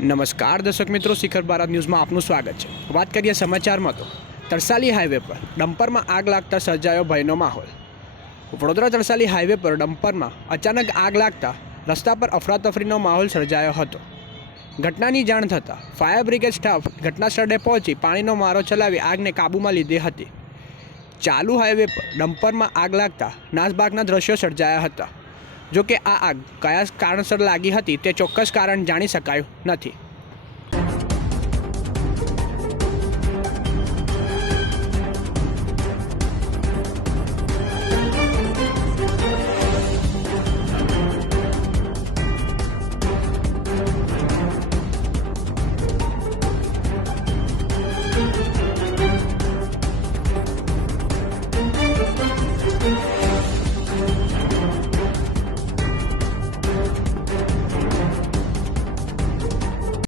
નમસ્કાર દર્શક મિત્રો, શિખર ભારત ન્યૂઝમાં આપનું સ્વાગત છે। વાત કરીએ સમાચારમાં તો તરસાલી હાઈવે પર ડમ્પરમાં આગ લાગતા સર્જાયો ભયનો માહોલ। વડોદરા તરસાલી હાઈવે પર ડમ્પરમાં અચાનક આગ લાગતા રસ્તા પર અફરાતફરીનો માહોલ સર્જાયો હતો। ઘટનાની જાણ થતાં ફાયર બ્રિગેડ સ્ટાફ ઘટના સ્થળે પહોંચી પાણીનો મારો ચલાવી આગને કાબૂમાં લીધી હતી। ચાલુ હાઈવે પર ડમ્પરમાં આગ લાગતા નાસભાગના દ્રશ્યો સર્જાયા હતા। જો કે આ આગ કયા કારણસર લાગી હતી તે ચોક્કસ કારણ જાણી શકાયું નથી।